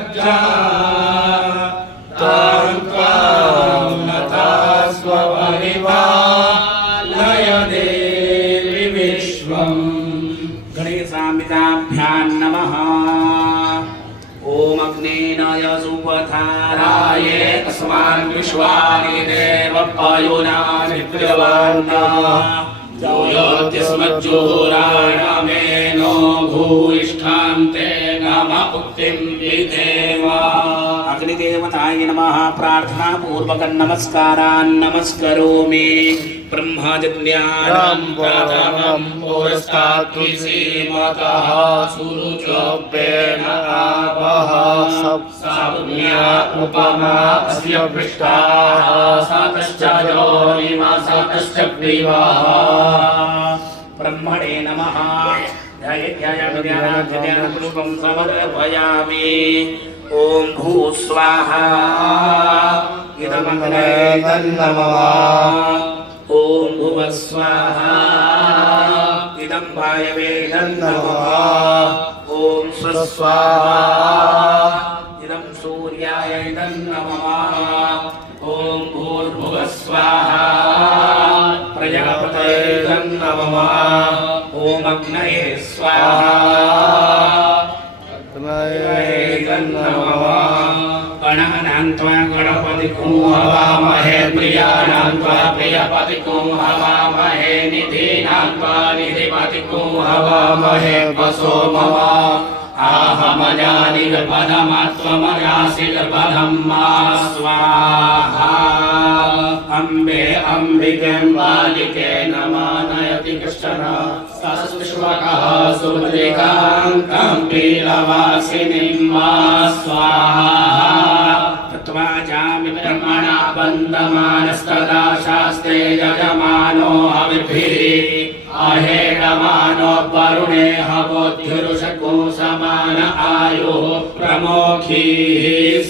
सज्जा तां त्वां नता स्वपरिपालय देवि विश्वम्। गणेशाम्बिकाभ्यां नमः। ओम अग्नेन यजुवधाराय तस्मान् विश्वानि देव पायुनानि प्रियवान्ना योऽद्यस्मज्जोराणमेनो भूयिष्ठान्ते नम उक्तिं विधेम। अग्निदेवताय नमः। प्रार्थना पूर्वक नमस्कारान् नमस्करोमि। ब्रह्मजन्यानां प्रथमं पुरस्तात् तुलसीमतः सुरुचोपेन आपः सौम्या उपमा अस्य पृष्ठाः सातश्च योनिमा सातश्च प्रियः। ब्रह्मणे नमः। ध्यायामि समर्पयामि। ओम भूस्वाहा इदमग्ने तन्नमः। ओम भुवस्वाहा इदं वायवे तन्नमः। ओम स्वस्वाहा इदं सूर्याय तन्नमः। ओम भूर्भुवस्वाहा प्रजापतये तन्नमः। ओम अग्नये स्वाहा गणानां त्वा गणपतिं हवामहे प्रियाणां त्वा प्रियपतिं हवामहे निधीनां त्वा निधिपतिं हवामहे वसो मम आहमजानि पदमात्मयासि पदं मा स्वाहा। अम्बे अम्बिके बालिके नमानयति कृष्ण सस्विश्वकः सुभद्रिकां कम्पीलवासिनीं मा स्वाहा। तत्त्वाजामि ब्रह्मणा वन्दमानस्तदा शास्त्रे यजमानो हविर्भिः आहेणमानो वरुणे हवोद्युरुषको समान आयुः प्रमोखीः।